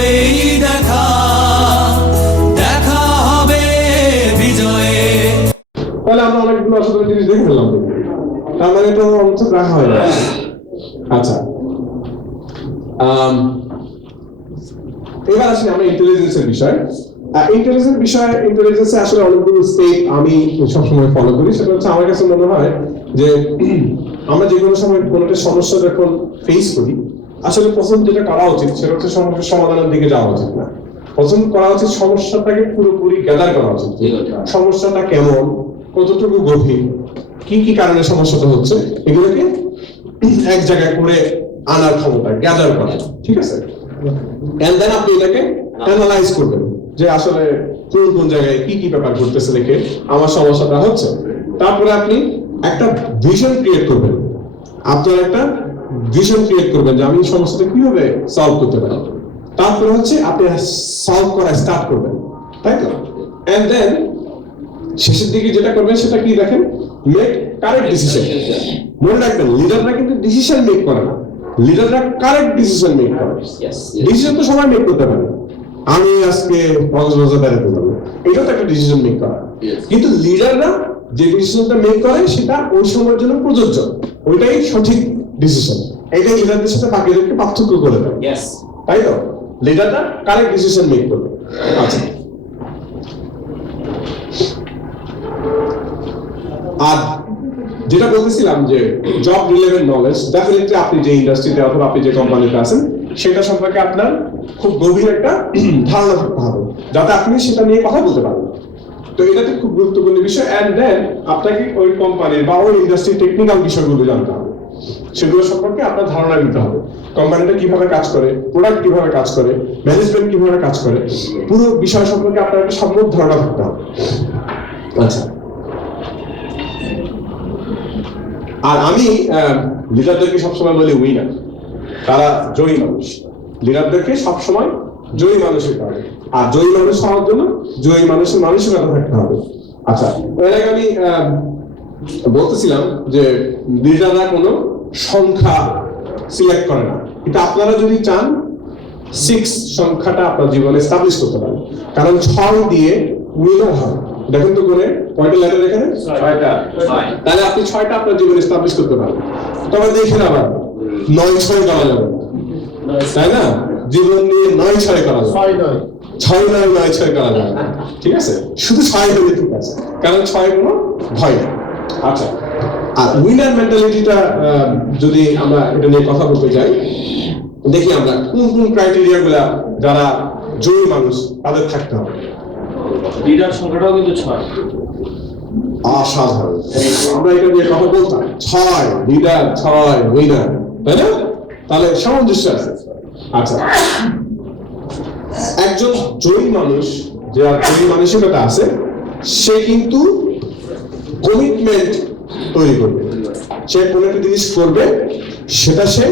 হবেই দেখা, দেখা হবে বিজয়ে। তাহলে আমরা অনেকগুলো অসাধারণ জিনিস দেখে ফেললাম, তার মানে তো অন্তত রাখা হয় না। আচ্ছা, এবার আসলে আমরা ইন্টেলিজেন্সের বিষয়। ইন্টেলিজেন্সে আসলে অনেকগুলো স্টেপ আমি সবসময় ফলো করি। সেটা হচ্ছে আমার কাছে মনে হয় যে আমরা যে কোনো সময় কোনো একটা সমস্যা যখন ফেস করি, আসলে প্রথম যেটা করা উচিত সেটা হচ্ছে সমস্যার সমাধানের দিকে যাওয়া উচিত না। প্রথম করা উচিত সমস্যাটাকে পুরোপুরি গ্যাদার করা উচিত। সমস্যাটা কেমন, কতটুকু গভীর, কি কি কারণে সমস্যাটা হচ্ছে, এগুলোকে এক জায়গায় করে আনার ক্ষমতা, গ্যাদার করা, ঠিক আছে? এন্ড দেন আপনি এটাকে অ্যানালাইজ করবেন যে আসলে কোন কোন জায়গায় কি কি ব্যাপার ঘটতেছে দেখে আমার সমস্যাটা হচ্ছে। তারপরে আপনি একটা ভিশন ক্রিয়েট করবেন, আপনার একটা ভিশন ক্রিয়েট করবেন যে আমি সমস্যাটা কিভাবে সলভ করতে পারি। তারপরে হচ্ছে আপনি সলভ করা স্টার্ট করবেন, তাই তো? এন্ড দেন শেষের দিকে যেটা করবেন সেটা কি দেখেন, মেক কারেক্ট ডিসিশন। মনে রাখবেন, লিডাররা কিন্তু ডিসিশন মেক করে না, লিডাররা কারেক্ট ডিসিশন মেক করে। ডিসিশন তো সবাই মেক করতে পারে, আমি আজকে কক্সবাজার বেড়াতে যাবো, এটা তো একটা ডিসিশন মেক করা। কিন্তু লিডাররা যে ডিসিশনটা মেক করে সেটা ওই সময়ের জন্য প্রযোজ্য, ওইটাই সঠিক ডিসিশন। এটাই লিডারদের সাথে বাকিদেরকে পার্থক্য করে দেয়, তাই তো? লিডাররা কারেক্ট ডিসিশন মেক করবে। আচ্ছা, আর যেটা বলতেছিলাম যে জব রিলেভেন্ট নলেজ, ডেফিনেটলি আপনি যে ইন্ডাস্ট্রিতে অথবা আপনি যে কোম্পানিতে আছেন সেটা সম্পর্কে আপনার খুব গভীর একটা ধারণা থাকতে হবে, যাতে আপনি সেটা নিয়ে কথা বলতে পারেন। তো এটাতে খুব গুরুত্বপূর্ণ বিষয়। এন্ড দেন আপনাকে ওই কোম্পানির বা ওই ইন্ডাস্ট্রির টেকনিক্যাল বিষয়গুলো জানতে হবে, সেগুলো সম্পর্কে আপনার ধারণা নিতে হবে। কোম্পানিটা কিভাবে কাজ করে, প্রোডাক্ট কিভাবে কাজ করে, ম্যানেজমেন্ট কিভাবে কাজ করে, পুরো বিষয় সম্পর্কে আপনার একটা সম্যক ধারণা থাকতে হবে। আচ্ছা, আর আমি লিডারদেরকে সবসময় বলি উইনার, তারা জয়ী মানুষ। লিডারদেরকে সবসময় জয়ী মানুষের কারণে, আর জয়ী মানুষ হওয়ার জন্য জয়ী মানুষের মানসিকতা থাকতে হবে। আচ্ছা, এর আগে আমি বলতেছিলাম যে লিডাররা কোনো সংখ্যা সিলেক্ট করে না, কিন্তু আপনারা যদি চান 6 সংখ্যাটা আপনার জীবনে এস্টাবলিশ করতে পারেন, কারণ 6 দিয়ে উইনার হয়। দেখেন তো করে কয়টা লেটার এখানে? 6টা। তাহলে আপনি 6টা আপনার জীবনে এস্টাবলিশ করতে পারেন। তবে দেখেন আবার 9-6 করা যাবে, তাই না? জীবন নিয়ে 9-6 করা যাবে, 6-9 করা যাবে, ঠিক আছে? শুধু 6 হলে ঠিক আছে, কারণ 6 কোনো ভয় নেই। আচ্ছা, আর উইনার মেন্টালিটিটা যদি আমরা এটা নিয়ে কথা বলতে যাই, দেখি আমরা কোন কোন ক্রাইটেরিয়া গুলা যারা জয়ী মানুষ তাদের থাকতে হবে। লিডার সংখ্যাটাও কিন্তু 6। অসাধারণ, আমরা এটা নিয়ে কথা বলতাম, 6 লিডার, 6 উইনার, তাই না? তাহলে সামঞ্জস্য আছে। আচ্ছা, একজন জয়ী মানুষ, যার জয়ী মানসিকতা আছে, সে কিন্তু কমিটমেন্ট তৈরি করবে। সে কোনো একটা জিনিস করবে, সেটা সে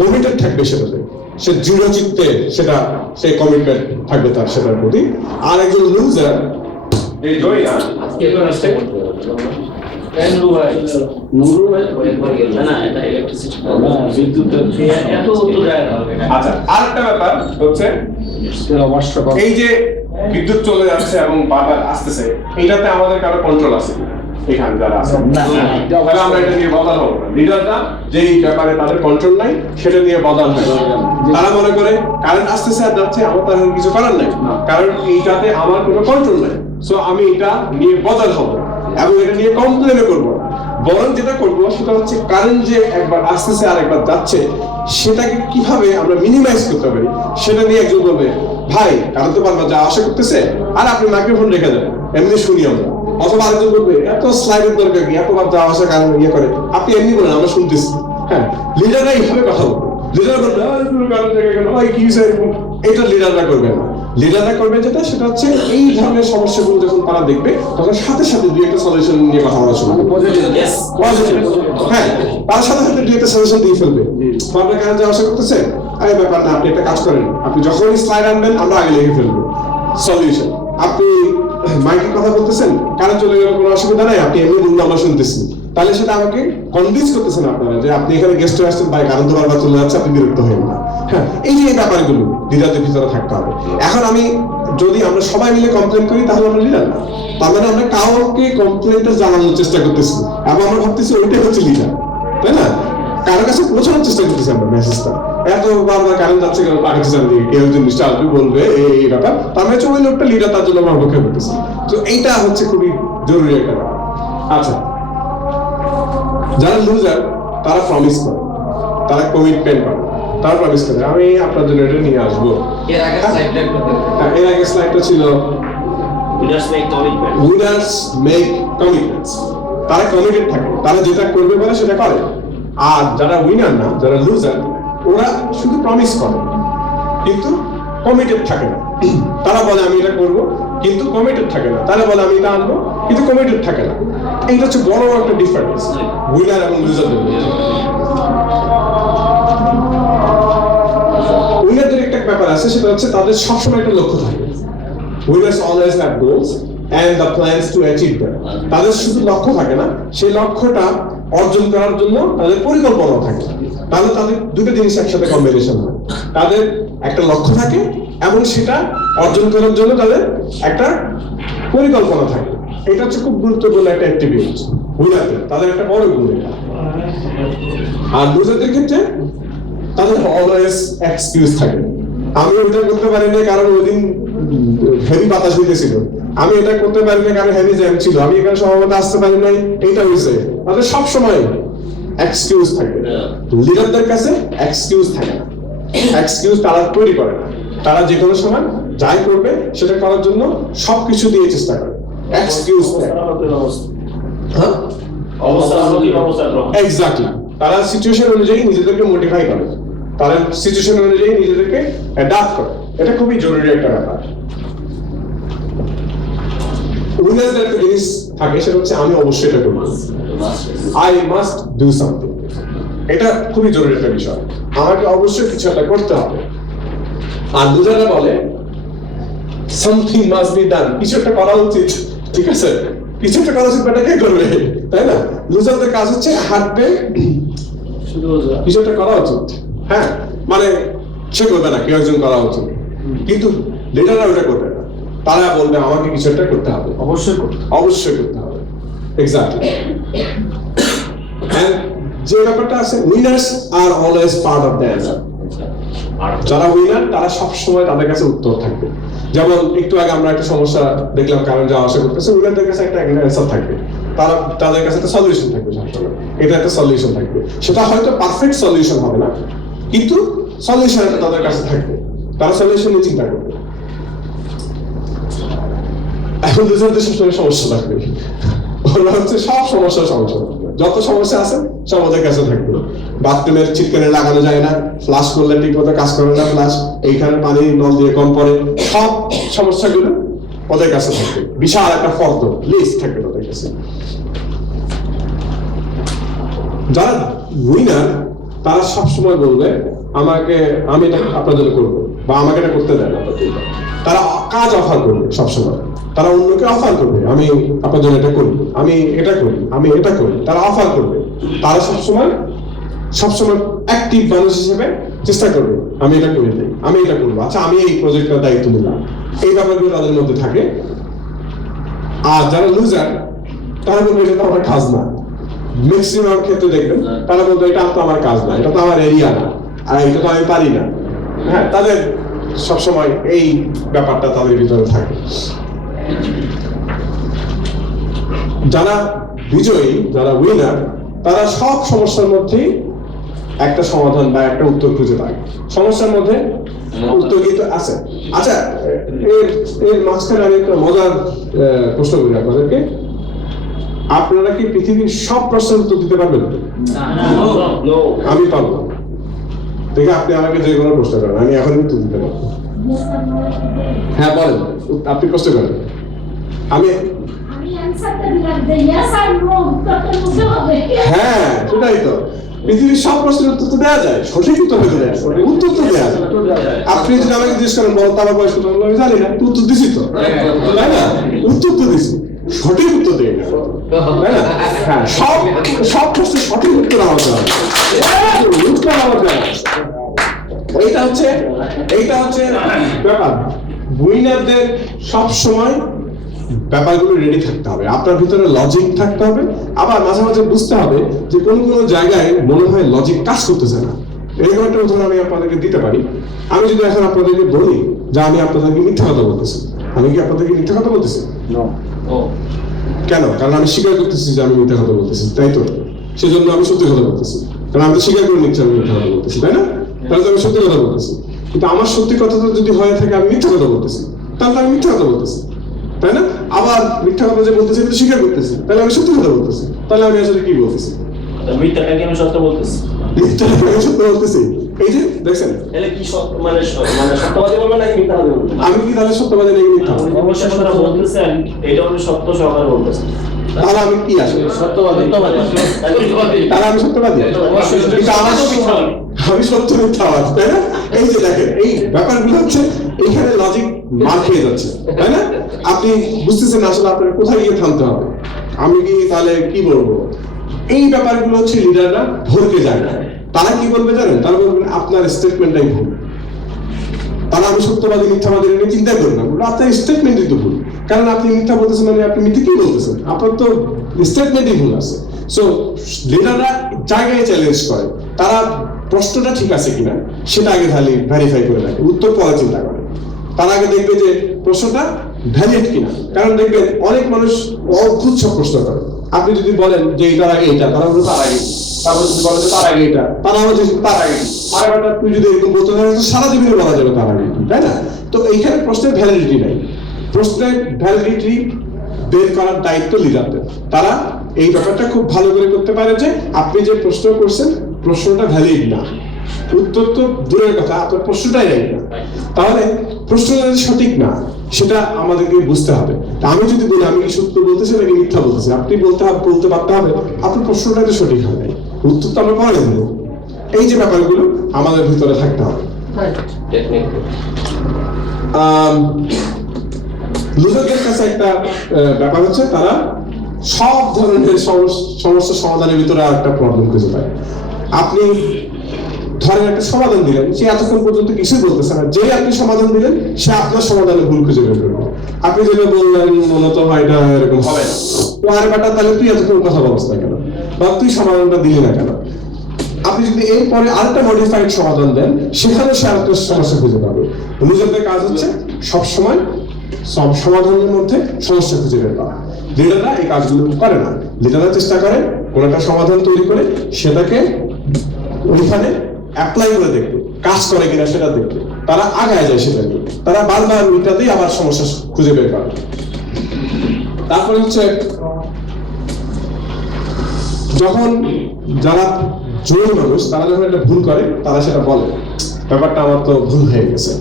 কমিটেড থাকবে, সেটাতে সে দৃঢ় চিত্তে সেটা সে কমিটমেন্ট থাকবে তার সেটার প্রতি। আর একজন লুজার, এই জয়ী না, আচ্ছা, আরেকটা ব্যাপার হচ্ছে এই যে বিদ্যুৎ চলে যাচ্ছে এবং বারবার আসতেছে, এটাতে আমাদের কারো কন্ট্রোল আছে? এখানে যারা আছে, তাহলে আমরা এটা নিয়ে বদল হবো না। লিডাররা যেই ব্যাপারে তাদের কন্ট্রোল নাই সেটা নিয়ে বদল হয়। তারা মনে করে কারেন্ট আসতেছে আর যাচ্ছে, আমার তো এখন কিছু করার নাই, কারণ এইটাতে আমার কোনো কন্ট্রোল নাই, সো আমি এটা নিয়ে বদল হবো এবং এটা নিয়ে কমপ্লেন করবো। বরং যেটা করবো সেটা হচ্ছে কারেন্ট যে একবার আসতেছে আর একবার যাচ্ছে, সেটাকে কিভাবে আমরা মিনিমাইজ করতে পারি সেটা নিয়ে একজন বলবে, ভাই কারেন্ট তো বারবার যা আশা করতেছে, আর আপনি মাইক্রোফোন রেখে দেন, এমনি শুনি আমরা। অথবা আরেকজন বলবে, এত স্লাইডের দরকার কি, এতবার যা আসা কারণ ইয়ে করে, আপনি এমনি বলেন, আমরা শুনতেছি। হ্যাঁ, লিডাররা এইভাবে কথা বলবে। লিডার বলবে কি এটা লিডাররা করবে না। লিডাররা করবে যেটা, সেটা হচ্ছে এই ধরনের সমস্যাগুলো যখন তারা দেখবে, তখন সাথে সাথে দুই একটা সলিউশন নিয়ে কথা বলা শুরু করবে। হ্যাঁ, তার সাথে সাথে দুই একটা সাজেশন দিয়ে ফেলবে। আপনার কারণে যা আশা করতেছে, আরে ব্যাপার না, আপনি একটা কাজ করেন, আপনি যখনই স্লাইড আনবেন আমরা আগে লিখে ফেলবো সলিউশন। আপনি মাইকে কথা বলতেছেন, কারেন্ট চলে গেলে কোনো অসুবিধা নাই, আপনি এমনি বলুন আমরা শুনতেছি, তাহলে সেটা আমাকে কনভিন্স করতেছেন আপনারা যে আপনি এখানে গেস্ট আসছেন ভাই, কারণ তো বারবার চলে যাচ্ছে, আপনি বিরক্ত হবেন না। হ্যাঁ, এই যে এই ব্যাপারগুলো লিডারদের ভিতরে থাকতে হবে। এখন আমি যদি আমরা সবাই মিলে কমপ্লেন করি তাহলে আমরা লিডার না। তার মানে আমরা কাউকে কমপ্লেনটা জানানোর চেষ্টা করতেছি এবং আমরা ভাবতেছি ওইটাই হচ্ছে লিডার, তাই না? কারো কাছে পৌঁছানোর চেষ্টা করতেছি আমরা মেসেজটা। এত বারবার কারেন্ট যাচ্ছে কেন, পাকিস্তান দিয়ে কেউ জিনিসটা আসবে বলবে এই ব্যাপার, তার মানে ওই লোকটা লিডার, তার জন্য আমরা অপেক্ষা করতেছি। তো এইটা হচ্ছে খুবই জরুরি একটা ব্যাপার। আচ্ছা, যারা লুজার তারা প্রমিস করে, তারা কমিটমেন্ট করে, তারা প্রমিস করে আমি আপনার জন্য এটা নিয়ে আসবো। এর আগে স্লাইডটা একটু এর আগে স্লাইডটা ছিল winners make commitment. Winners make commitments. তারা কমিটেড থাকে, তারা যেটা করবে বলে সেটা করে। আর যারা উইনার না, যারা লুজার, ওরা শুধু প্রমিস করে কিন্তু কমিটেড থাকে না। তারা বলে আমি এটা করব কিন্তু কমিটেড থাকে না, তারা বলে আমি এটা আনবো কিন্তু কমিটেড থাকে না। এইটা হচ্ছে বড় একটা ডিফারেন্স উইনার এবং লুজারদের মধ্যে। উইনারদের একটা ব্যাপার আছে, সেটা হচ্ছে তাদের সবসময় একটা লক্ষ্য থাকে। Winners always have goals and the plans to achieve them. তাদের শুধু লক্ষ্য থাকে না, সেই লক্ষ্যটা অর্জন করার জন্য তাদের পরিকল্পনাও থাকে। তাহলে তাদের দুটো জিনিস একসাথে কম্বিনেশন হয়। তাদের একটা লক্ষ্য থাকে এবং সেটা অর্জন করার জন্য তাদের একটা পরিকল্পনা থাকে। এটা হচ্ছে খুব গুরুত্বপূর্ণ একটা অ্যাক্টিভিটি উইনারদের, তাদের একটা বড় গুণ এটা। আর লুজারদের ক্ষেত্রে তাদের অলওয়েজ এক্সকিউজ থাকে। আমি ওইটা করতে পারি না কারণ ওই দিন হেভি বাতাস হইতেছিল, আমি এটা করতে পারি না কারণ হেভি জ্যাম ছিল, আমি এখানে সম্ভবত আসতে পারি নাই, এইটা হয়েছে। তাদের সবসময় এক্সকিউজ থাকে। লিডারদের কাছে এক্সকিউজ থাকে না, এক্সকিউজ তারা তৈরি করে না। তারা যে কোনো সময় যাই করবে সেটা করার জন্য সবকিছু দিয়ে চেষ্টা করে। এক্সকিউজ হ্যাঁ, এক্স্যাক্টলি। তারা সিচুয়েশন অনুযায়ী নিজেদেরকে মোটিফাই করে, তারা সিচুয়েশন অনুযায়ী নিজেদেরকে অ্যাডাপ্ট করে। এটা খুবই জরুরি একটা ব্যাপার। উইনারদের একটা জিনিস থাকে, সেটা হচ্ছে আমি অবশ্যই এটা করবো, আই মাস্ট ডু সামথিং। এটা খুবই জরুরি একটা বিষয়, আমাকে অবশ্যই কিছু একটা করতে হবে। আর লুজাররা বলে সামথিং মাস্ট বি ডান, কিছু একটা করা উচিত। ঠিক আছে, কিছু একটা করা উচিত, এটা কে করবে, তাই না? লুজারদের কাজ হচ্ছে হাঁটবে, কিছু একটা করা উচিত। হ্যাঁ, মানে সে করবে না, কেউ একজন করা উচিত, কিন্তু লিডাররা ওটা করবে না। তারা বলবে আমাকে কিছু একটা করতে হবে, অবশ্যই করতে হবে। এক্স্যাক্টলি। এন্ড যে ব্যাপারটা আছে, winners are always part of the answer. যারা উইনার তারা সবসময় তাদের কাছে উত্তর থাকবে। যেমন একটু আগে আমরা একটা সমস্যা দেখলাম, কারণ যাওয়া আসা করতেছে, উইনারদের কাছে একটা অ্যান্সার থাকবে, তাদের কাছে একটা সলিউশন থাকবে সবসময়। এটা একটা সলিউশন থাকবে, সেটা হয়তো পারফেক্ট সলিউশন হবে না, কিন্তু সলিউশন একটা তাদের কাছে থাকবে, তারা সলিউশন নিয়ে চিন্তা করবে। এখন লুজারদের সবসময় সমস্যা থাকবে, ওরা হচ্ছে সব সমস্যার সমস্যা, যত সমস্যা আছে সব ওদের কাছে থাকবে। বাথরুমের ছিটকানে লাগানো যায় না, ফ্লাশ করলে ঠিক মতো কাজ করে না ফ্লাশ, এইখানে পানি নল দিয়ে কম পড়ে, সব সমস্যাগুলো ওদের কাছে থাকবে। বিশাল একটা ফর্দ লিস্ট থাকবে ওদের কাছে। যারা উইনার তারা সবসময় বলবে আমি এটা আপনার জন্য করবো, বা আমাকে এটা করতে দেন। তারা কাজ অফার করবে সবসময়, তারা অন্যকে অফার করবে, আমি আপনার জন্য এটা করি, আমি এটা করি, আমি এটা করি, তারা অফার করবে। তারা সবসময় অ্যাক্টিভ মানুষ হিসেবে চেষ্টা করবে, আমি এটা করে দিই, আমি এটা করবো, আচ্ছা আমি এই প্রজেক্টের দায়িত্ব নিলাম। এই ব্যাপারগুলো তাদের মধ্যে থাকে। আর যারা লুজার তারা বলবে এটা তো আমার কাজ না। ম্যাক্সিমাম ক্ষেত্রে দেখবেন তারা বলবে এটা তো আমার কাজ না, এটা তো আমার এরিয়া না, আর এটা তো আমি পারি না। হ্যাঁ, তাদের সবসময় এই ব্যাপারটা তাদের ভিতরে থাকে। যারা বিজয়ী, যারা উইনার, তারা সব সমস্যার মধ্যেই একটা সমাধান বা একটা উত্তর খুঁজে পায়। সমস্যার মধ্যে উত্তর কিন্তু আছে। আচ্ছা, এর মাঝখানে আমি একটা মজার প্রশ্ন করি আপনাদেরকে, আপনারা কি পৃথিবীর সব প্রশ্নের উত্তর দিতে পারবেন? আমি পারবো। দেখে আপনি আমাকে যে কোনো প্রশ্ন করেন, আমি এখন উত্তর দিতে পারবো। হ্যাঁ বলেন, আপনি প্রশ্ন করেন। হ্যাঁ, সেটাই তো, পৃথিবীর সব প্রশ্নের উত্তর তো দেওয়া যায়, সঠিক উত্তর হতে দেয়, উত্তর তো দেওয়া যায়। আপনি যদি আমাকে জিজ্ঞেস করেন বলো তো আমার বয়স কত, আমি জানি না, উত্তর দিছি তো, তাই না? উত্তর তো দিছি। সঠিক উত্তর দেয় না, তাই না? হ্যাঁ, সব প্রশ্নের সঠিক উত্তর আমাদের হবে। উত্তর আমাদের হবে। এইটা হচ্ছে ব্যাপার। উইনারদের সব সময় ব্যাপারগুলো রেডি থাকতে হবে, আপনার ভিতরে লজিক থাকতে হবে, আবার মাঝে মাঝে বুঝতে হবে যে কোন কোন জায়গায় মনে হয় লজিক কাজ করতেছে না। এরকম একটা উদাহরণ আমি আপনাদেরকে দিতে পারি। আমি যদি এখন আপনাদেরকে বলি যে আমি আপনাদেরকে মিথ্যা কথা বলতেছি, আমি কি আপনাদেরকে মিথ্যা কথা বলতেছি? কেন? কারণ আমি স্বীকার করতেছি যে আমি মিথ্যা কথা বলতেছি, তাই তো? সেজন্য আমি সত্যি কথা বলতেছি, কারণ আমি তো স্বীকার করে নিচ্ছি আমি মিথ্যা কথা বলতেছি, তাই না? তাহলে তো আমি সত্যি কথা বলতেছি। কিন্তু আমার সত্যি কথা যদি হয়ে থাকে আমি মিথ্যা কথা বলতেছি, তাহলে তো আমি মিথ্যা কথা বলতেছি, তাই না? আবার মিথ্যা কথা যে বলতেছি এটা স্বীকার করতেছি, তাহলে আমি সত্যি কথা বলতেছি। তাহলে আমি আসলে কি বলতেছি? মিথ্যাটাকে আমি সত্য বলতেছি। মিথ্যাটাকে আমি সত্য বলতেছি। এই যে দেখছেন, তাহলে কি মানে সত্যবাদী বলবেন নাকি মিথ্যাবাদী বলবেন? আমি কি তাহলে সত্যবাদী নাকি মিথ্যা? অবশ্যই কথা বলতেছেন, এটা আপনি সত্য সহকারে বলতেছেন। তাহলে আমি কি আসলে সত্যবাদী। তাহলে আমি সত্যবাদী? কিন্তু আমি সত্য মিথ্যাবাদী, তাই না? এই যে দেখেন, এই ব্যাপারগুলো হচ্ছে এইখানে লজিক মার খেয়ে যাচ্ছে, তাই না? আপনি বুঝতেছেন আসলে আপনার কোথায় গিয়ে থামতে হবে। আমি কি তাহলে কি বলবো? এই ব্যাপারগুলো হচ্ছে লিডাররা ভরকে যায় না। তারা কি বলবে জানেন? তারা বলবেন আপনার স্টেটমেন্টটাই ভুল। তারা আমি সত্যবাদী মিথ্যাবাদী নিয়ে চিন্তা করি না, আপনার স্টেটমেন্টই তো ভুল। কারণ আপনি মিথ্যা বলতেছেন মানে আপনি মিথ্যে কি বলতেছেন? আপনার তো স্টেটমেন্টই ভুল আছে। সো লিডাররা জায়গায় চ্যালেঞ্জ করে, তারা প্রশ্নটা ঠিক আছে কিনা সেটা আগে ভেরিফাই করে রাখে, উত্তর পরে চিন্তা করে। তার আগে দেখবে যে প্রশ্নটা ভ্যালিড কিনা। কারণ দেখবেন অনেক মানুষ অদ্ভুত সব প্রশ্ন করে। আপনি যদি বলেন যে এটার আগে এটা, তারা বলবে তার আগে, তারপর যদি বলেন যে তার আগে এটা, তারা বলছে তার আগে। আর একটা তুই যদি এরকম বলতে পারেন তো সারা জীবনে বলা যাবে তার আগে, তাই না? তো এইখানে প্রশ্নের ভ্যালিডিটি নাই। প্রশ্নের ভ্যালিডিটি বের করার দায়িত্ব লিডারদের। তারা এই ব্যাপারটা খুব ভালো করে করতে পারে যে আপনি যে প্রশ্ন করছেন প্রশ্নটা ভ্যালিড না, উত্তর তো দূরের কথা, আপনার প্রশ্নটাই রাইট না। তাহলে প্রশ্নটা সঠিক না সেটা আমাদেরকে বুঝতে হবে। তা আমি যদি বলি আমি কি সত্য বলতেছি নাকি মিথ্যা বলতেছি, আপনি বলতে পারতে হবে আপনার প্রশ্নটাই তো সঠিক হয় নাই, উত্তর তো আমরা পরে দেবো। এই যে ব্যাপারগুলো আমাদের ভিতরে থাকতে হবে। লুজারদের কাছে একটা ব্যাপার হচ্ছে তারা সব ধরনের সমস্যা সমাধানের ভিতরে একটা প্রবলেম খুঁজে পায়। আপনি ধরেন একটা সমাধান দিলেন, সে এতক্ষণ পর্যন্ত কিছুই বলতেছে না, যে আপনি সমাধান দিলেন সে আপনার সমাধানে ভুল খুঁজে বের করবে। আপনি যেটা বললেন মূলত এটা এরকম হবে না, তো আরে বেটা তাহলে তুই এতক্ষণ কথা বলছ না কেন, বা তুই সমাধানটা দিলি না কেন? আপনি যদি এরপরে আরেকটা মডিফাইড সমাধান দেন সেখানে সে আরেকটা সমস্যা খুঁজে পাবে। লিডারদের কাজ হচ্ছে সবসময় সব সমাধানের মধ্যে সমস্যা খুঁজে বের করা। লিডাররা এই কাজগুলো করে না। লিডাররা চেষ্টা করে কোন একটা সমাধান তৈরি করে সেটাকে ওইখানে অ্যাপ্লাই করে দেখতে, কাজ করে কিনা সেটা দেখতে। তারা আগায় যায় সেটা নিয়ে, তারা বারবার ওইটাতেই আবার সমস্যা খুঁজে বের করে। তারপরে হচ্ছে যখন যারা জোর মানুষ তারা যখন একটা ভুল করে তারা সেটা বলে ব্যাপারটা আমার তো ভুল হয়ে গেছে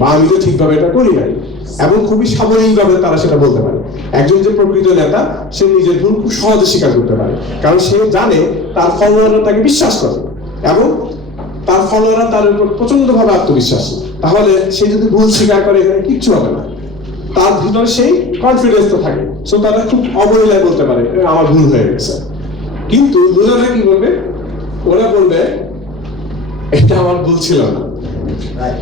বা আমি তো ঠিকভাবে এটা করি নাই, এবং খুবই সাবলীলভাবে তারা সেটা বলতে পারে। একজন যে প্রকৃত নেতা সে নিজের ভুল খুব সহজে স্বীকার করতে পারে, কারণ সে জানে তার ফলোয়াররা তাকে বিশ্বাস করে এবং তার ফলোয়াররা তার উপর প্রচন্ড ভাবে আত্মবিশ্বাস। তাহলে সে যদি ভুল স্বীকার করে এখানে কিচ্ছু হবে না, তার ভিতরে সেই কনফিডেন্স তো থাকে। সো তারা খুব অবহেলায় বলতে পারে আমার ভুল হয়ে গেছে। কিন্তু লুজাররা কি বলবে? ওরা বলবে এটা আমার ভুল ছিল না।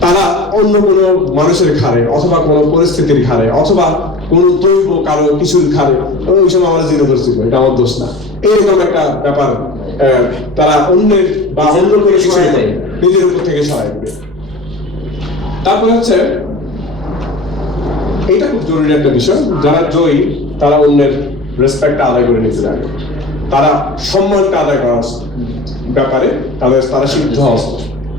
তারা অন্য কোনো মানুষের ঘাড়ে অথবা কোনো পরিস্থিতির ঘাড়ে অথবা কোনো দৈব কারো কিছুর ঘাড়ে ওই সময় আমার জিনে ধরছিল, এটা আমার দোষ না, এরকম একটা ব্যাপার তারা অন্যের বা অন্য কোনো কিছু নিজের উপর থেকে সরাই দেবে। তারপরে হচ্ছে এটা খুব জরুরি একটা বিষয়, যারা জয়ী তারা অন্যের রেসপেক্ট আদায় করে নিতে জানে, তারা সম্মানটা আদায় করার ব্যাপারে তারা সিদ্ধ হওয়া,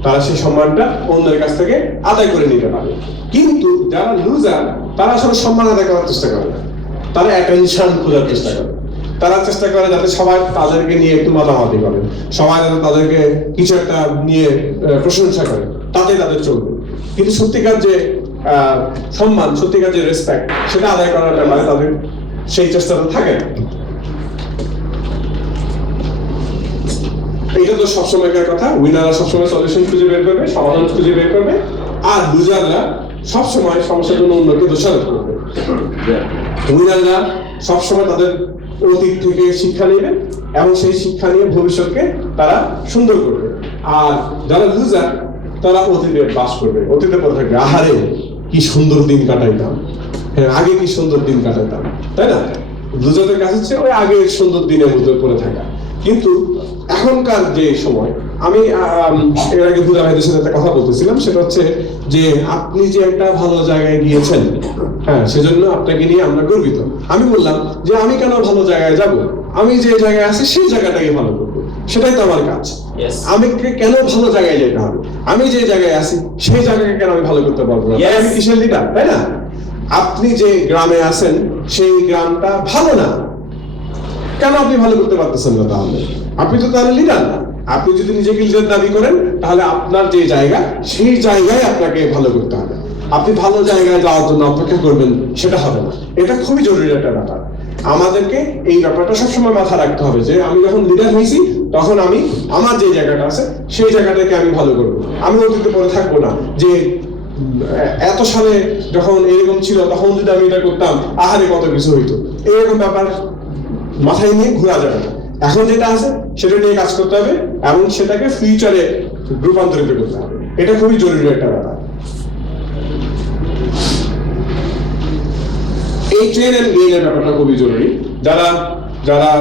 তারা সেই সম্মানটা অন্যের কাছ থেকে আদায় করে নিতে পারে। কিন্তু যারা লুজার তারা আসলে সম্মান আদায় করার চেষ্টা করে না, তারা অ্যাটেনশন খোঁজার চেষ্টা করে। তারা চেষ্টা করে যাতে সবাই তাদেরকে নিয়ে একটু মাতামাতি করে, সবাই যাতে তাদেরকে কিছু একটা নিয়ে প্রশংসা করে, তাতেই তাদের চলবে। কিন্তু সত্যিকার যে সম্মান, সত্যিকার যে রেসপেক্ট সেটা আদায় করার ব্যাপারে তাদের সেই চেষ্টাটা থাকে না। এটা তো সবসময়কার কথা, উইনাররা সবসময় সলিউশন খুঁজে বের করবে, সমাধান খুঁজে বের করবে, আর লুজাররা সবসময় সমস্যার জন্য অন্যকে দোষারোপ করবে। উইনাররা সবসময় তাদের অতীত থেকে শিক্ষা নেবে এবং সেই শিক্ষা নিয়ে ভবিষ্যৎকে তারা সুন্দর করবে। আর যারা লুজার তারা অতীতে বাস করবে, অতীতে পড়ে থাকবে, আহারে কি সুন্দর দিন কাটাইতাম, হ্যাঁ আগে কি সুন্দর দিন কাটাইতাম, তাই না? লুজারদের কাছে হচ্ছে ওই আগের সুন্দর দিনের মধ্যে পড়ে থাকা। কিন্তু এখনকার যে সময়, আমি এর আগে দুলা ভাইদের সাথে একটা কথা বলতেছিলাম, সেটা হচ্ছে যে আপনি যে একটা ভালো জায়গায় গিয়েছেন, হ্যাঁ সেজন্য আপনাকে নিয়ে আমরা গর্বিত। আমি বললাম যে আমি কেন ভালো জায়গায় যাব, আমি যে জায়গায় আছি সেই জায়গাটাকে ভালো করবো, সেটাই তো আমার কাজ। Yes. আমি কেন ভালো জায়গায় যেতে হবে, আমি যে জায়গায় আছি সেই জায়গাকে কেন আমি ভালো করতে পারবো না? Yes. আমি কিসের লিডার, তাই না? আপনি যে গ্রামে আছেন সেই গ্রামটা ভালো না, কেন আপনি ভালো করতে পারতেছেন না? তাহলে আপনি তো তাহলে লিডার না। আপনি যদি নিজেকে লিডার দাবি করেন তাহলে আপনার যে জায়গা সেই জায়গায় আপনাকে ভালো করতে হবে। আপনি ভালো জায়গায় যাওয়ার জন্য অপেক্ষা করবেন, সেটা হবে না। এটা খুবই জরুরি একটা ব্যাপার। আমাদেরকে এই ব্যাপারটা সবসময় মাথায় রাখতে হবে যে আমি যখন লিডার হয়েছি তখন আমি আমার যে জায়গাটা আছে সেই জায়গাটাকে আমি ভালো করবো। আমি অতীতে পড়ে থাকবো না যে এত সালে যখন এরকম ছিল তখন যদি আমি এটা করতাম আহারে কত কিছু হইতো, এরকম ব্যাপার মাথায় নিয়ে ঘোরা যাবে না। এখন যেটা আছে সেটা নিয়ে কাজ করতে হবে এবং সেটাকে ফিউচারে রূপান্তরিত করতে হবে। এটা খুবই জরুরি একটা ব্যাপার। এই ট্রেন এন্ড গেইন এর ব্যাপারটা খুবই জরুরি। যারা যারা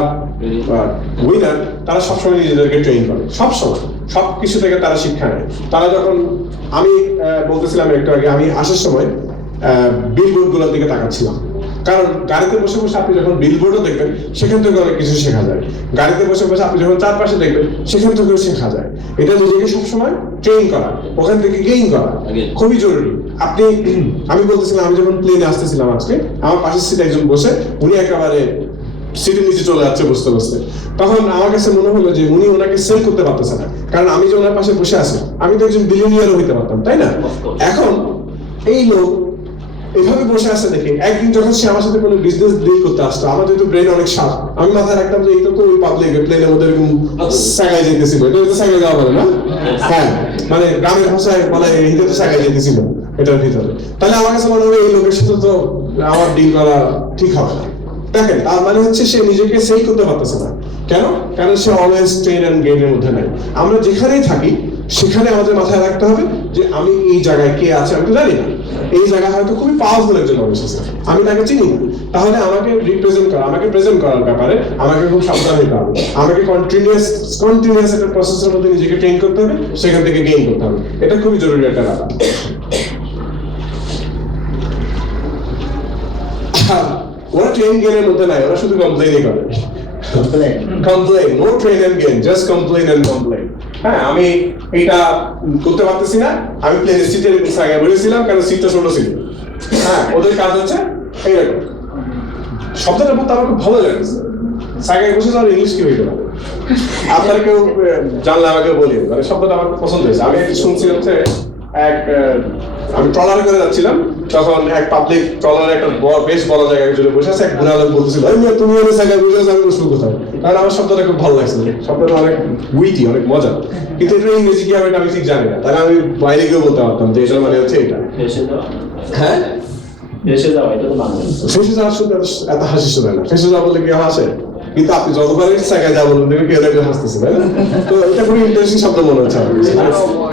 উইনার তারা সবসময় নিজেদেরকে ট্রেন করে, সবসময় সব কিছু থেকে তারা শিক্ষা নেয়। তারা যখন, আমি বলতেছিলাম একটু আগে, আমি আসার সময় বিলবোর্ড গুলোর দিকে তাকাচ্ছিলাম, কারণ গাড়িতে বসে বসে আপনি যখন বিলবোর্ডও দেখবেন সেখান থেকে অনেক কিছু শেখা যায়। গাড়িতে বসে বসে আপনি যখন চারপাশে দেখবেন সেখান থেকেও শেখা যায়। এটা নিজেকে সবসময় ট্রেন করা, ওখান থেকে গেইন করা খুবই জরুরি। আপনি, আমি বলতেছিলাম আমি যখন প্লেনে আসতেছিলাম আজকে, আমার পাশের সিটে একজন বসে, উনি একেবারে সিটের নিচে চলে যাচ্ছে বসতে বসতে। তখন আমার কাছে মনে হলো যে উনি ওনাকে সেল করতে পারতেছে না, কারণ আমি যে ওনার পাশে বসে আছি আমি তো একজন বিলিয়নিয়ারও হইতে পারতাম, তাই না? এখন এই লোক এভাবে বসে আছে দেখে একদিন যখন সে আমার সাথে কোনো বিজনেস ডিল করতে আসতো, আমার যেহেতু ব্রেন অনেক শার্প, আমি মাথায় রাখতাম যে এইটা তো ওই পাবলিক প্লেনের মধ্যে এরকম সাগাই যেতেছিল, এটা তো সাগাই যাওয়া বলে না, হ্যাঁ মানে গ্রামের ভাষায় বলে এটা তো সাগাই যেতেছিল এটার ভিতরে। তাহলে আমার কাছে মনে হবে এই লোকের সাথে তো আমার ডিল করা ঠিক হবে না। দেখেন, তার মানে হচ্ছে সে নিজেকে সেই করতে পারতেছে না। কেন? কারণ সে অলওয়েজ ট্রেন এন্ড গেইনের মধ্যে নাই। আমরা যেখানেই থাকি সেখানে আমাদের মাথায় রাখতে হবে যে আমি এই জায়গায় কে আছে আমি তো জানি না, এই জায়গায় হয়তো খুবই পাওয়ারফুল একজন মানুষ আছে, আমি তাকে চিনি না, তাহলে আমাকে রিপ্রেজেন্ট করা, আমাকে প্রেজেন্ট করার ব্যাপারে আমাকে খুব সাবধান হতে হবে। আমাকে কন্টিনিউয়াস একটা প্রসেসের মধ্যে নিজেকে ট্রেন করতে হবে, সেখান থেকে গেইন করতে হবে। এটা খুবই জরুরি একটা ব্যাপার। ওরা ট্রেন গেইনের মধ্যে নাই, ওরা শুধু কমপ্লেইনই করে। Complain, no train and gain, just complain and complain. হ্যাঁ, আমি এটা করতে পারতেছি না, আমি প্লেনের সিটের জায়গায় বসেছিলাম কারণ সিটটা ছোট ছিল। হ্যাঁ, ওদের কাজ হচ্ছে এইরকম। শব্দটা বলতে আমার খুব ভালো লাগছে, জায়গায় বসে যাওয়ার ইংলিশ কি হইতে পারে? আপনার কেউ জানলে আমাকে বলি, মানে শব্দটা আমার পছন্দ হয়েছে। আমি শুনছি হচ্ছে আমি ট্রলারে করে যাচ্ছিলাম, তখন এক পাবলিক ট্রলারে একটা বেশ বড় জায়গায় জুড়ে বসে আছে, এক বুড়া লোক বলতেছিল তুমি ওই জায়গায় বসে আছো, আমি বসবো কোথায়? কারণ আমার শব্দটা খুব ভালো লাগছে, শব্দটা অনেক উইটি, অনেক মজা। কিন্তু এটা ইংরেজি কি হবে এটা আমি ঠিক জানি না, তাহলে আমি বাইরে গিয়েও বলতে পারতাম যে এটার মানে হচ্ছে এটা। হ্যাঁ, দেশে যাওয়া, এটা তো বাংলা। ফেসে যাওয়ার শুনতে এত হাসি শোনে না, ফেসে যাওয়া বললে কেউ হাসে, কিন্তু আপনি যতবার জায়গায় যা বলুন দেখবেন কেউ দেখবে হাসতেছে, তাই না? তো এটা খুবই ইন্টারেস্টিং শব্দ মনে হচ্ছে আমার কাছে।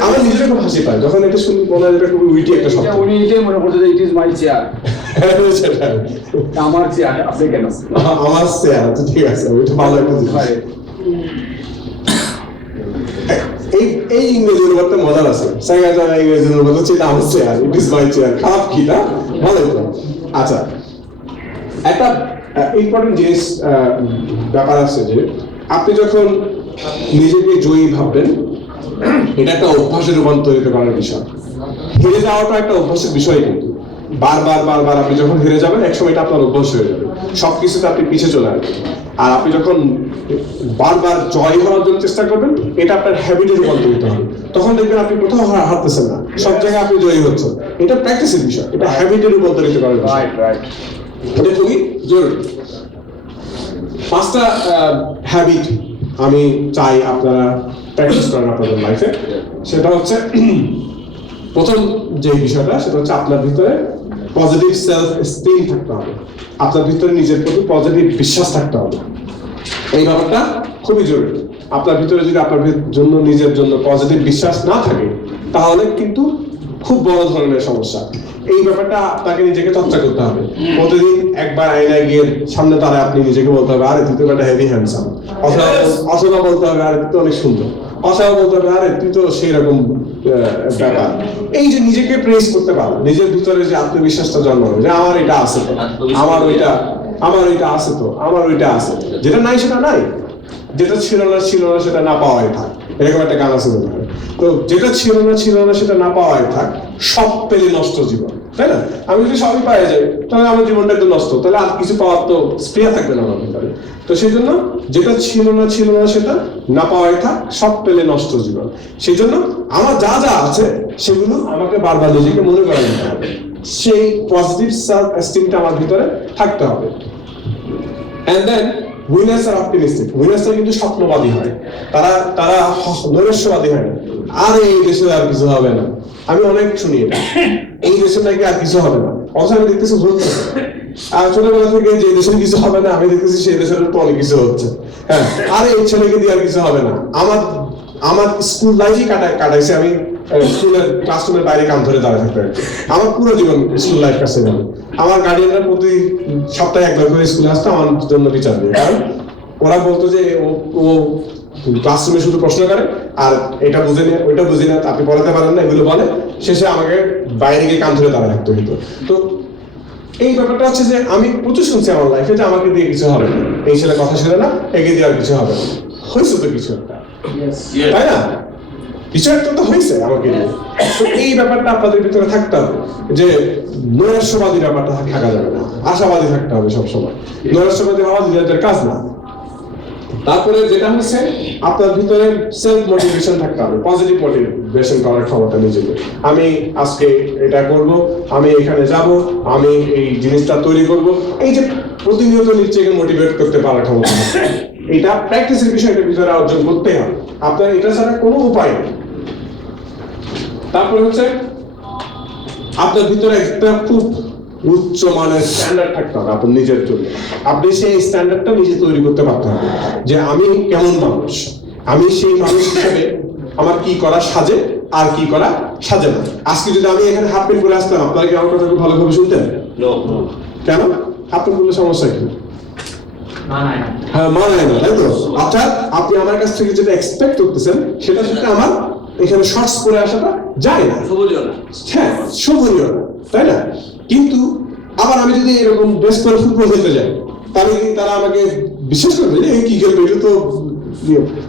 আমার নিজের খুব হাসি পায় যখন এটা শুনি, মনে হয় এটা খুবই উইটি একটা শব্দ। উনি এটাই মনে করছে যে ইট ইজ মাই চেয়ার, সেটাই। আমার চেয়ার, আপনি কেন? আমার চেয়ার, ঠিক আছে, ওইটা ভালো একটা জিনিস। এই ইংরেজি অনুবাদটা মজার আছে, জায়গায় জায়গায় ইংরেজি অনুবাদ হচ্ছে এটা আমার chair, it is my chair. খারাপ কি না? ভালো তো। আচ্ছা, একটা ইম্পর্টেন্ট জিনিস ব্যাপার আছে যে আপনি যখন নিজেকে জয়ী ভাববেন, এটা একটা অভ্যাসে রূপান্তরিত করার বিষয়। হেরে যাওয়াটা একটা অভ্যাসের বিষয়, কিন্তু বারবার বারবার আপনি যখন হেরে যাবেন একসময় এটা আপনার অভ্যাস হয়ে যাবে, সবকিছুতে আপনি পিছিয়ে চলে আসবেন। আর আপনি যখন বারবার জয় হওয়ার জন্য চেষ্টা করবেন, এটা আপনার হ্যাবিটে রূপান্তরিত হবে। তখন দেখবেন আপনি কোথাও হারতেছেন না, সব জায়গায় আপনি জয়ী হচ্ছেন। এটা প্র্যাকটিসের বিষয়, এটা হ্যাবিটে রূপান্তরিত করার বিষয়। এটা খুবই জরুরি। 5টা হ্যাবিট আমি চাই আপনারা প্র্যাকটিস করেন আপনাদের লাইফে। সেটা হচ্ছে প্রথম যে বিষয়টা, সেটা হচ্ছে আপনার ভিতরে পজিটিভ সেলফ এস্টিম থাকতে হবে, আপনার ভিতরে নিজের প্রতি পজিটিভ বিশ্বাস থাকতে হবে। এই ব্যাপারটা খুবই জরুরি। আপনার ভিতরে যদি আপনার জন্য নিজের জন্য পজিটিভ বিশ্বাস না থাকে তাহলে কিন্তু খুব বড় ধরনের সমস্যা। এই ব্যাপারটা আপনাকে নিজেকে চর্চা করতে হবে। প্রতিদিন একবার আয়নায় গিয়ে সামনে দাঁড়ায় আপনি নিজেকে বলতে হবে, আরে তুই তো একটা হেভি হ্যান্ডসাম, অথবা বলতে হবে আরে তুই তো অনেক সুন্দর, অথবা বলতে হবে আরে তুই তো সেই রকম ব্যাপার। এই যে নিজেকে প্রেস করতে পারো, নিজের ভিতরে যে আত্মবিশ্বাসটা জন্মানো যে আমার এটা আছে তো, আমার ওইটা আছে তো, আমার ওইটা আছে, যেটা নাই সেটা নাই, যেটা ছিল না সেটা না পাওয়াই থাক, এরকম একটা গান আছে মনে হয়। তো যেটা ছিল না সেটা না পাওয়াই থাক, সব পেলে নষ্ট জীবন, তাই না? আমি যদি সবই পাই যাই তাহলে আমার জীবনটা একটু নষ্ট, তাহলে আর কিছু পাওয়ার তো স্পৃহা থাকবে না আমার ভিতরে। তো সেই জন্য যেটা ছিল না সেটা না পাওয়াই থাক, সব পেলে নষ্ট জীবন। সেই জন্য আমার যা যা আছে সেগুলো আমাকে বারবার নিজেকে মনে করা নিতে হবে, সেই পজিটিভ সেলফ এস্টিমটা আমার ভিতরে থাকতে হবে। And then উইনার্স আর অপটিমিস্টিক। উইনার্সরা কিন্তু স্বপ্নবাদী হয়, তারা নৈরাশ্যবাদী হয় না। আরে এই দেশে আর কিছু হবে না, আমি অনেক শুনি এটা, এই দেশে নাকি আর কিছু হবে না, অথচ আমি দেখতেছি হচ্ছে। আর ছোটবেলা থেকে যে দেশের কিছু হবে না আমি দেখতেছি সেই দেশের তো অনেক কিছু হচ্ছে। হ্যাঁ, আরে এই ছেলেকে দিয়ে আর কিছু হবে না। আমার স্কুল লাইফই কাটাইছে আমি স্কুলের ক্লাসরুমের বাইরে কান ধরে দাঁড়িয়ে থাকতে। আমার পুরো জীবন স্কুল লাইফ কাছে গেল। আমার গার্ডিয়ানরা প্রতি সপ্তাহে একবার করে স্কুলে আসতো আমার জন্য বিচার দিয়ে, কারণ ওরা বলতো যে ও ক্লাসরুমে শুধু প্রশ্ন করে আর এটা বুঝে না ওইটা বুঝে না, আপনি পড়াতে পারেন না, এগুলো বলে। শেষে আমাকে বাইরে গিয়ে কান ধরে দাঁড়িয়ে থাকতে হতো। তো এই ব্যাপারটা হচ্ছে যে আমি প্রচুর শুনছি আমার লাইফে যে আমাকে দিয়ে কিছু হবে না, এই ছেলে কথা শুনে না, একে দিয়ে আর কিছু হবে না। হয়েছে তো কিছু একটা, তাই না? কিছু একটা তো হয়েছে আমাকে নিয়ে। তো এই ব্যাপারটা আপনাদের ভিতরে থাকতে হবে যে নৈরাশ্যবাদী ব্যাপারটা থাকা যাবে না, আশাবাদী থাকতে হবে সবসময়। নৈরাশ্যবাদী হওয়া নিজেদের কাজ না। তারপরে যেটা হচ্ছে আপনার ভিতরে সেলফ মোটিভেশন থাকতে হবে, পজিটিভ মোটিভেশন করার ক্ষমতা নিজেকে। আমি আজকে এটা করব, আমি এখানে যাব, আমি এই জিনিসটা তৈরি করব, এই যে প্রতিনিয়ত নিজেকে মোটিভেট করতে পারার ক্ষমতা, এটা প্র্যাকটিসের বিষয়, এটা ভিতরে অর্জন করতেই হবে। আপনার এটা ছাড়া কোনো উপায় নেই। তারপরে হচ্ছে আপনার ভিতরে একটা খুব উচ্চ মানের স্ট্যান্ডার্ড থাকতে হবে আপনার নিজের জন্য। আপনি সেই স্ট্যান্ডার্ডটা নিজে তৈরি করতে পারতে হবে যে আমি কেমন মানুষ, আমি সেই মানুষ হিসেবে আমার কি করা সাজে আর কি করা সাজে না। আজকে যদি আমি এখানে হাফ প্যান্ট পরে আসতাম আপনারা কি আমার কথা খুব ভালোভাবে শুনতেন? কেন? হাফ প্যান্ট পরলে সমস্যা কি? হ্যাঁ, মানায় না, তাই তো? অর্থাৎ আপনি আমার কাছ থেকে যেটা এক্সপেক্ট করতেছেন সেটা সাথে আমার এখানে শর্টস পরে আসাটা যায় না, হ্যাঁ শোভনীয় না, তাই না? কিন্তু আবার আমি যদি এরকম ড্রেস করে ফুটবল খেলতে যাই তাহলে কি তারা আমাকে বিশ্বাস করবে যে কি খেলবে, এটা তো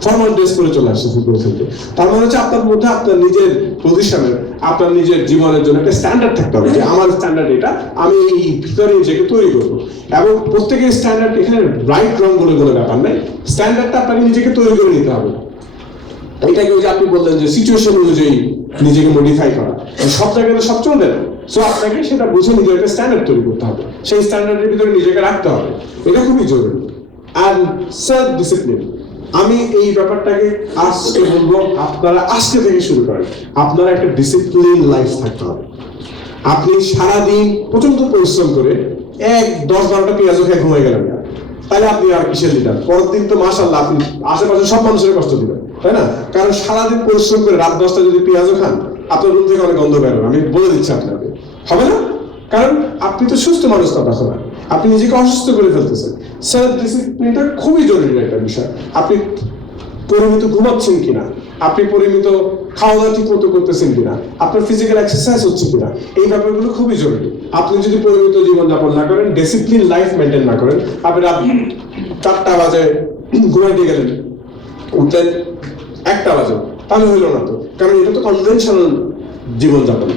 ফর্মাল ড্রেস পরে চলে আসছে ফুটবল খেলতে? তার মানে হচ্ছে আপনার মধ্যে আপনার নিজের পজিশনের, আপনার নিজের জীবনের জন্য একটা স্ট্যান্ডার্ড থাকতে হবে যে আমার স্ট্যান্ডার্ড এটা, আমি এই ভিতরে নিজেকে তৈরি করবো। এবং প্রত্যেকের স্ট্যান্ডার্ড এখানে রাইট রং বলে কোনো ব্যাপার নেই, স্ট্যান্ডার্ডটা আপনাকে নিজেকে তৈরি করে নিতে হবে। এটাকে যে আপনি বললেন যে সিচুয়েশন অনুযায়ী নিজেকে মডিফাই করা, সব জায়গায় সব চলবে না। সো আপনাকে সেটা বুঝে নিজের একটা স্ট্যান্ডার্ড তৈরি করতে হবে, সেই স্ট্যান্ডার্ডের ভিতরে নিজেকে রাখতে হবে, এটা খুবই জরুরি। আর সেলফ ডিসিপ্লিন, আমি এই ব্যাপারটাকে আজকে বলবো আপনারা আজকে থেকে শুরু করেন। আপনারা একটা ডিসিপ্লিন লাইফ থাকতে হবে। আপনি সারাদিন প্রচন্ড পরিশ্রম করে 10-12টা পেঁয়াজও খেয়ে ঘুমিয়ে গেলেন না, তাহলে আপনি আর কিসের লিডার? পরের দিন তো মাশাআল্লাহ আপনি আশেপাশে সব মানুষের কষ্ট দিবেন, তাই না? কারণ সারাদিন পরিশ্রম করে রাত 10টা যদি পেঁয়াজও খান আপনার রুম থেকে অনেক গন্ধ বেরোবে, আমি বলে দিচ্ছি আপনাকে, হবে না? কারণ আপনি তো সুস্থ মানুষ না, তখন আপনি নিজেকে অসুস্থ করে ফেলতেছেন। সেলফ ডিসিপ্লিনটা খুবই জরুরি একটা বিষয়। আপনি পরিমিত ঘুমাচ্ছেন কিনা, আপনি পরিমিত খাওয়া দাওয়া ঠিক মতো করতেছেন কিনা, আপনার ফিজিক্যাল এক্সারসাইজ হচ্ছে কিনা, এই ব্যাপারগুলো খুবই জরুরি। আপনি যদি পরিমিত জীবনযাপন না করেন, ডিসিপ্লিন লাইফ মেনটেন না করেন, আপনি রাত 4টা বাজে ঘুমাইতে গেলেন, উঠলেন 1টা বাজে, তাহলে হইলো না তো, কারণ এটা তো কনভেনশনাল জীবনযাপন।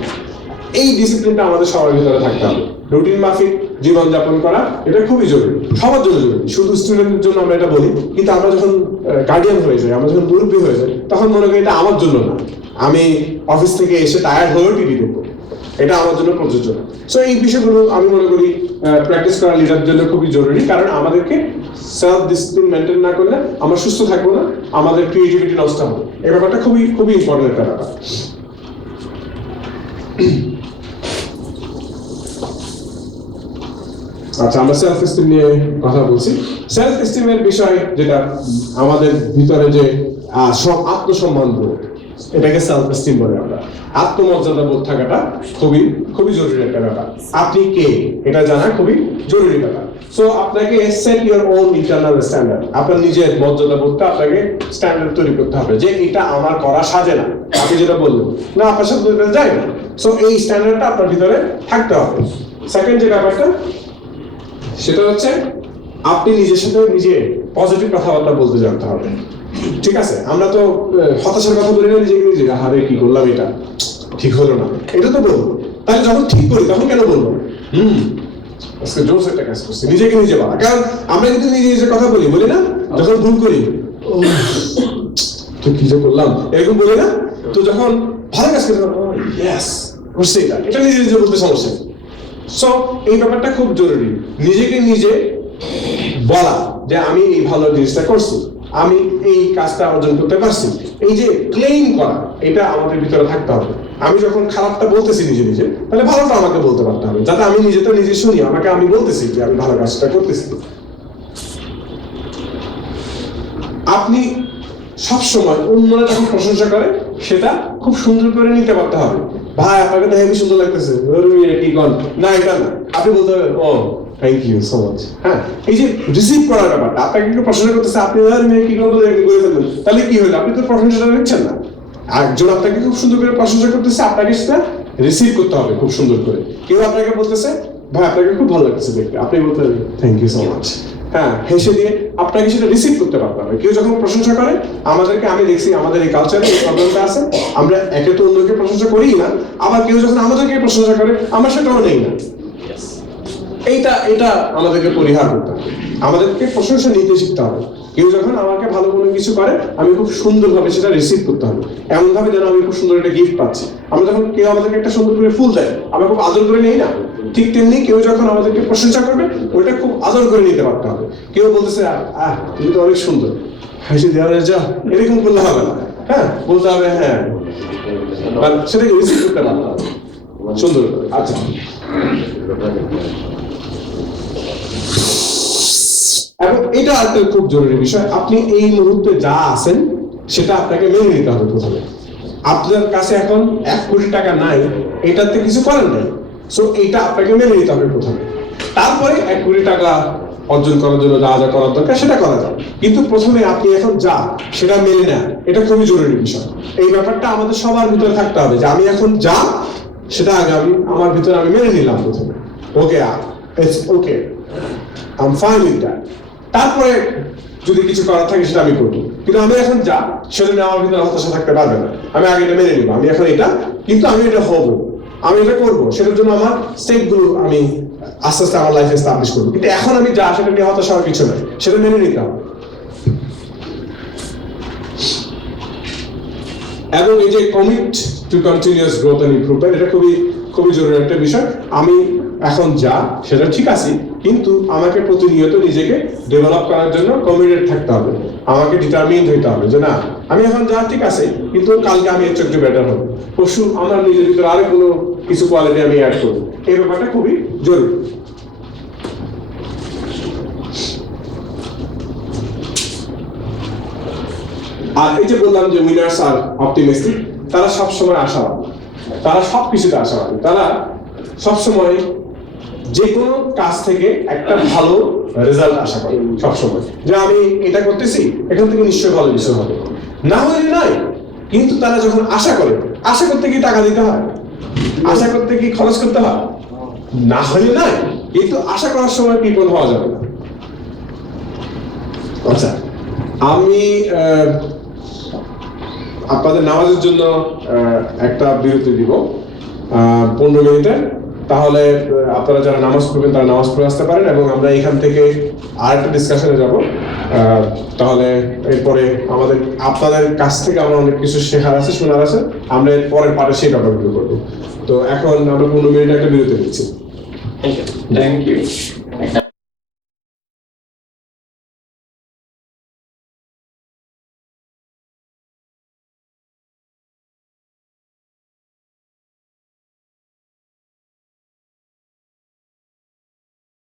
এই ডিসিপ্লিনটা আমাদের সবার ভিতরে থাকতে হবে। রুটিন মাফিক জীবনযাপন করা এটা খুবই জরুরি, সবার জন্য জরুরি। শুধু স্টুডেন্টের জন্য আমরা এটা বলি, কিন্তু আমরা যখন গার্ডিয়ান হয়ে যাই, আমরা যখন মুরব্বী হয়ে যাই, তখন মনে করি এটা আমার জন্য না, আমি অফিস থেকে এসে টায়ার্ড হয়েও টিভি দেখবো, এটা আমার জন্য প্রযোজ্য না। সো এই বিষয়গুলো আমি মনে করি প্র্যাকটিস করা লিডারের জন্য খুবই জরুরি, কারণ আমাদেরকে সেলফ ডিসিপ্লিন মেনটেন না করলে আমরা সুস্থ থাকবো না, আমাদের ক্রিয়েটিভিটি নষ্ট হবে। এই ব্যাপারটা খুবই খুবই ইম্পর্টেন্ট একটা ব্যাপার। আচ্ছা, আমরা সেলফ এস্টিম নিয়ে কথা বলছি। সেলফ এস্টিমের বিষয় যেটা আমাদের ভিতরে যে সব আত্মসম্মান বোধ, এটাকে সেলফ এস্টিম বলে আমরা। আত্মমর্যাদা বোধ থাকাটা খুবই খুবই জরুরি একটা ব্যাপার। আপনি কে এটা জানা খুবই জরুরি ব্যাপার। সো আপনাকে set your own internal standard, আপনার নিজের মর্যাদা বোধটা আপনাকে স্ট্যান্ডার্ড তৈরি করতে হবে যে এটা আমার করা সাজে না। আপনি যেটা বললেন না, আপনার সাথে এটা যায় না। সো এই স্ট্যান্ডার্ডটা আপনার ভিতরে থাকতে হবে। সেকেন্ড যে ব্যাপারটা সেটা হচ্ছে আপনি নিজের সাথে নিজে পজিটিভ কথাবার্তা বলতে জানতে হবে। ঠিক আছে, আমরা তো হতাশার কথা বলি না নিজেকে নিজে, আরে কি করলাম, এটা ঠিক হলো না, এটা তো বলবো। তাহলে যখন ঠিক করি তখন কেন বলবো আজকে জোস একটা কাজ করছি, নিজেকে নিজে বলা। কারণ আমরা কিন্তু নিজে নিজে কথা বলি না, যখন ভুল করি তো কি যে করলাম এরকম বলি না। তো যখন ভালো কাজ করি ইয়েস করছি, এটা নিজে নিজে বলতে সমস্যা। সো এই ব্যাপারটা খুব জরুরি, নিজেকে নিজে বলা যে আমি এই ভালো জিনিসটা করছি, আমি এই কাজটা অর্জন করতে পারছি। এই যে ক্লেইম করা, এটা আমাদের ভিতরে থাকতে হবে। আমি যখন খারাপটা বলতেছি নিজে নিজে, তাহলে ভালোটা আমাকে বলতে পারতে হবে, যাতে আমি নিজে তো নিজে শুনি আমাকে আমি বলতেছি যে আমি ভালো কাজটা করতেছি। আপনি সবসময় অন্যরা যখন প্রশংসা করে সেটা খুব সুন্দর করে নিতে পারতে হবে। ভাই আপনাকে তো হেবি সুন্দর লাগতেছে, কি কন না, এটা না, আপনি বলতে হবে ও থ্যাংক ইউ সো মাচ। হ্যাঁ, এই যে রিসিভ করার ব্যাপারটা, আপনাকে একটু প্রশংসা করতেছে, আপনি কি করে ফেলবেন, তাহলে কি হলো, আপনি তো প্রশংসাটা নিচ্ছেন না। একজন আপনাকে খুব সুন্দর করে প্রশংসা করতেছে, আপনাকে সেটা রিসিভ করতে হবে খুব সুন্দর করে। কেউ আপনাকে বলতেছে ভাই আপনাকে খুব ভালো লাগতেছে দেখতে, আপনি বলতে হবে থ্যাংক ইউ সো মাচ। হ্যাঁ, হেসে দিয়ে আপনাকে সেটা রিসিভ করতে পারতে হবে। কেউ যখন প্রশংসা করে আমাদেরকে, আমি দেখছি আমাদের এই কালচারে এই প্রবলেমটা আছে, আমরা একে তো অন্যকে প্রশংসা করি না, আবার কেউ যখন আমাদেরকে প্রশংসা করে আমরা সেটাও নেই না। এটা আমাদেরকে পরিহার করতে হবে, আমাদেরকে প্রশংসা নিতে শিখতে হবে। কেউ যখন আমাকে ভালো কোনো কিছু করে আমি খুব সুন্দরভাবে সেটা রিসিভ করতে হবে, এমন ভাবে যেন আমি খুব সুন্দর একটা গিফট পাচ্ছি। আমরা যখন কেউ আমাদেরকে একটা সুন্দর করে ফুল দেয় আমরা খুব আদর করে নেই না, ঠিক তেমনি কেউ যখন আমাদেরকে প্রশংসা করবে ওইটা খুব আদর করে নিতে পারতে হবে। কেউ বলতেছে তুমি তো অনেক সুন্দর, হাসি দেওয়ার যা, এরকম করলে হবে না। হ্যাঁ, বলতে হবে হ্যাঁ, সেটাকে রিসিভ করতে পারতে হবে সুন্দর। আচ্ছা, এবং এটা একটা খুব জরুরি বিষয়, আপনি এই মুহূর্তে যা আছেন সেটা আপনাকে মেনে নিতে হবে। প্রথমে আপনার কাছে এখন 1 কোটি টাকা নাই, এটাতে কিছু করেন নাই, সো এটা আপনাকে মেনে নিতে হবে প্রথমে। তারপরে 1 কোটি টাকা অর্জন করার জন্য যা যা করার দরকার সেটা করা যায়, কিন্তু প্রথমে আপনি এখন যা সেটা মেনে নেন, এটা খুবই জরুরি বিষয়। এই ব্যাপারটা আমাদের সবার ভিতরে থাকতে হবে যে আমি এখন যা সেটা আগে আমার ভিতরে আমি মেনে নিলাম প্রথমে। Okay, it's okay, I am fine with that. তারপরে যদি কিছু করার থাকে সেটা আমি করবো, কিন্তু আমি এখন যা সেটা নিয়ে আমার ভিতরে হতাশা থাকতে পারবে না। আমি আগে এটা মেনে নিব, আমি এখন এটা, কিন্তু আমি এটা হব, আমি এটা করবো, সেটার জন্য আমার স্টেপগুলো আমি আস্তে আস্তে আমার লাইফে এস্টাবলিশ করবো। কিন্তু এখন আমি যা সেটা নিয়ে হতাশা হওয়ার কিছু নাই, সেটা মেনে নিতে হবে। এবং এই যে commit to continuous growth and improvement, এটা খুবই খুবই জরুরি একটা বিষয়। আমি এখন যা সেটা ঠিক আছে, কিন্তু আমাকে প্রতিনিয়ত নিজেকে ডেভেলপ করার জন্য কমিটেড থাকতে হবে, আমাকে ডিটারমিন্ড হইতে হবে যে না আমি এখন যা ঠিক আছে, কিন্তু কালকে আমি এর চেয়ে বেটার হব, পরশু আমার নিজের ভিতরে আরো কোনো কিছু কোয়ালিটি আমি অ্যাড করবো। এই ব্যাপারটা খুবই জরুরি। আর এই যে বললাম যে উইনার্স আর অপটিমিস্টিক, তারা সবসময় আশাবাদী, তারা সবকিছুতে আশাবাদী, তারা সবসময় যে কোনো কাজ থেকে একটা ভালো রেজাল্ট আশা করে সবসময়, যে আমি এটা করতেছি এখান থেকে নিশ্চয়ই ভালো কিছু হবে, না হলে নাই। কিন্তু তারা যখন আশা করে, আশা করতে কি টাকা দিতে হয়, আশা করতে কি খরচ করতে হয়, না হলে নাই, কিন্তু আশা করার সময় বিপদ হওয়া যাবে না। আচ্ছা, আমি আপনাদের নামাজের জন্য একটা বিরতি দিব 15 মিনিটের, তাহলে আপনারা যারা নামাজ পড়বেন তারা নামাজ পড়ে আসতে পারেন, এবং আমরা এখান থেকে আরেকটা ডিসকাশনে যাব। তাহলে এরপরে আপনাদের কাছ থেকে আমরা অনেক কিছু শেখার আছে, শোনার আছে, আমরা পরের পার্টে সেই ব্যাপারগুলো করবো। তো এখন আমরা 15 মিনিট একটা বিরতি নিচ্ছি। Thank you.